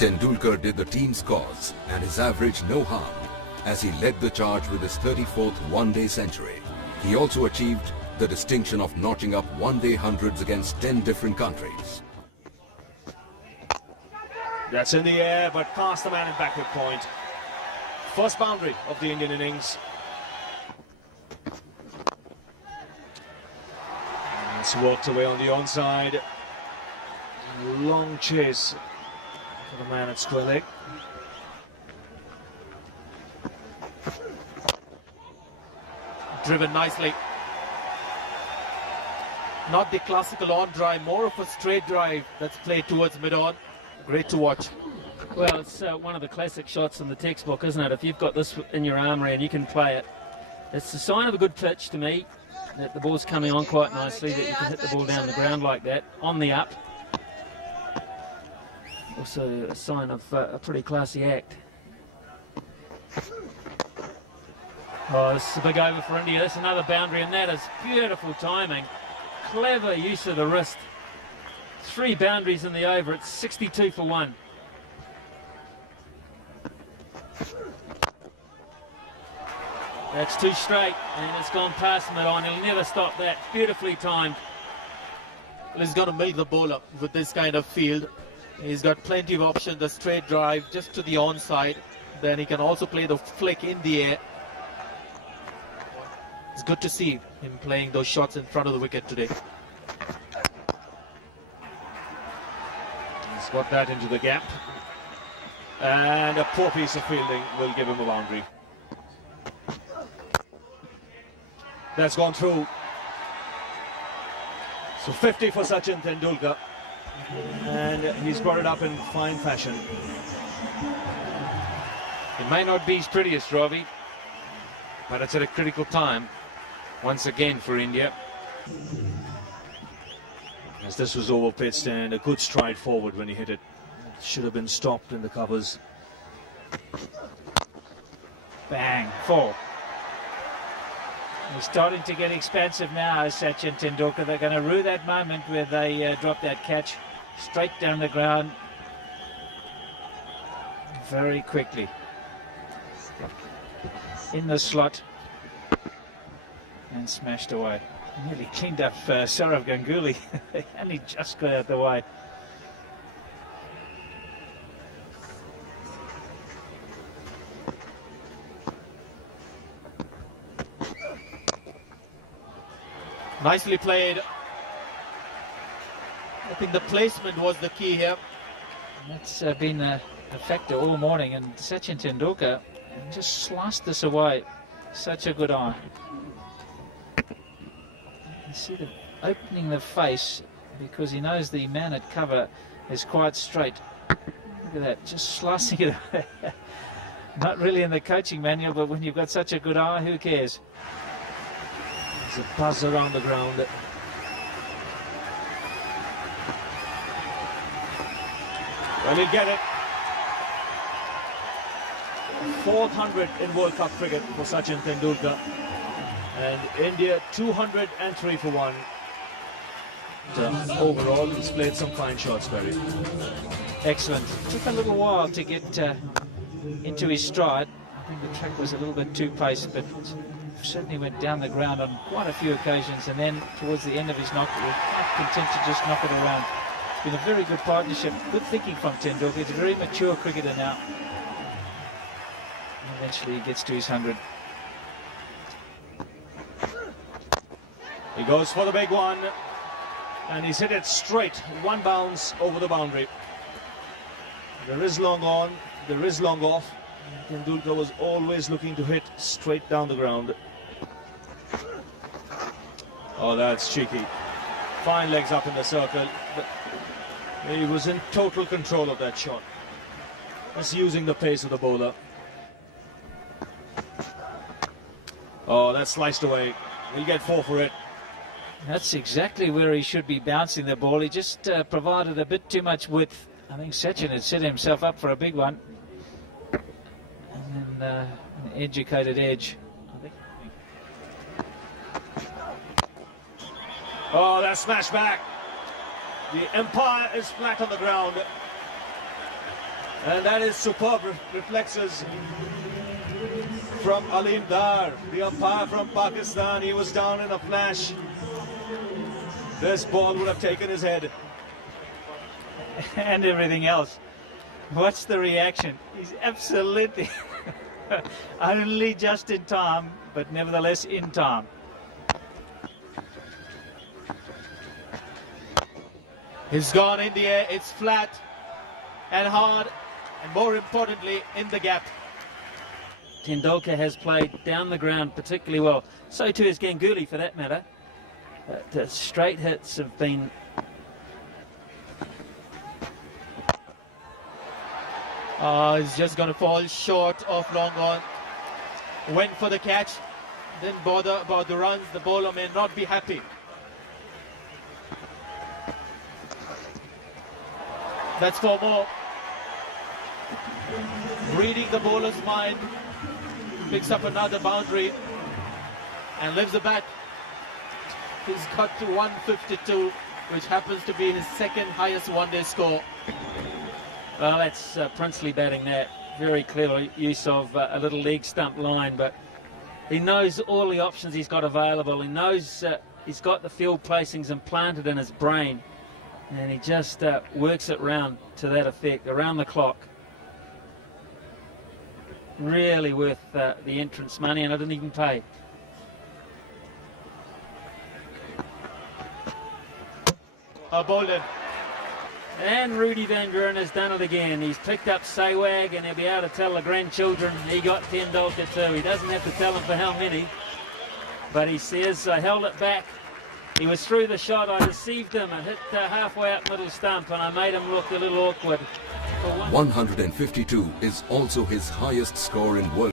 Tendulkar did the team's cause and his average no harm as he led the charge with his 34th one-day century. He also achieved the distinction of notching up one-day hundreds against 10 different countries. That's in the air, but past the man in backward point. First boundary of the Indian innings. It's walked away on the onside. Long chase for the man at square leg. Driven nicely. Not the classical on drive, more of a straight drive that's played towards mid-on. Great to watch. Well, it's one of the classic shots in the textbook, isn't it? If you've got this in your armoury and you can play it, it's a sign of a good pitch to me, that the ball's coming on quite nicely, that you can hit the ball down the ground like that, on the up. Also a sign of a pretty classy act. Oh, this is a big over for India. That's another boundary, and that is beautiful timing. Clever use of the wrist. 3 boundaries in the over. It's 62 for 1. That's too straight, and it's gone past mid-on. He'll never stop that. Beautifully timed. Well, he's got to make the bowler with this kind of field. He's got plenty of options. The straight drive just to the onside. Then he can also play the flick in the air. It's good to see him playing those shots in front of the wicket today. He's got that into the gap. And a poor piece of fielding will give him a boundary. That's gone through. So 50 for Sachin Tendulkar. And he's brought it up in fine fashion. It might not be his prettiest, Ravi, but it's at a critical time once again for India. As this was over pitched, and a good stride forward when he hit it. Should have been stopped in the covers. Bang, 4. He's starting to get expansive now, Sachin Tendulkar. They're going to rue that moment where they drop that catch straight down the ground very quickly. In the slot and smashed away. Nearly cleaned up Sourav Ganguly. And he just got out the way. Nicely played. I think the placement was the key here. That's been a factor all morning, and Sachin Tendulkar just sliced this away. Such a good eye. You see the opening the face because he knows the man at cover is quite straight. Look at that, just slicing it away. Not really in the coaching manual, but when you've got such a good eye, who cares? There's a buzz around the ground. And he'll get it. 400 in World Cup cricket for Sachin Tendulkar. And India 203 for 1. Overall, he's played some fine shots, Barry. Excellent. Took a little while to get into his stride. I think the track was a little bit too paced, but certainly went down the ground on quite a few occasions, and then towards the end of his knock, he was quite content to just knock it around. It's been a very good partnership, good thinking from Tendulkar. He's a very mature cricketer now. And eventually he gets to his 100. He goes for the big one, and he's hit it straight, one bounce over the boundary. There is long on, there is long off. Tendulkar was always looking to hit straight down the ground. Oh, that's cheeky. Fine legs up in the circle. But he was in total control of that shot. Just using the pace of the bowler. Oh, that's sliced away. He'll get 4 for it. That's exactly where he should be bouncing the ball. He just provided a bit too much width. I think Sachin had set himself up for a big one. And then an educated edge. Oh, that's smashed back. The umpire is flat on the ground. And that is superb reflexes from Alim Dar, the umpire from Pakistan. He was down in a flash. This ball would have taken his head. And everything else. What's the reaction? He's absolutely only just in time, but nevertheless in time. It's gone in the air, it's flat and hard, and more importantly, in the gap. Tendulkar has played down the ground particularly well. So too has Ganguly, for that matter. The straight hits have been... He's just going to fall short of long on. Went for the catch, didn't bother about the runs. The bowler may not be happy. That's for more. Reading the bowler's mind, picks up another boundary and lifts the bat. He's got to 152, which happens to be his second highest one-day score. Well, that's Princely batting that. Very clever use of a little leg stump line, but he knows all the options he's got available. He knows he's got the field placings implanted in his brain, and he just works it round to that effect, around the clock. Really worth the entrance money, and I didn't even pay. Bowled in. And Rudy Van Buren has done it again. He's picked up Sehwag, and he'll be able to tell the grandchildren he got Tendulkar too. He doesn't have to tell them for how many, but he says, I held it back. He was through the shot, I deceived him and hit halfway up middle stump, and I made him look a little awkward. 152 is also his highest score in world.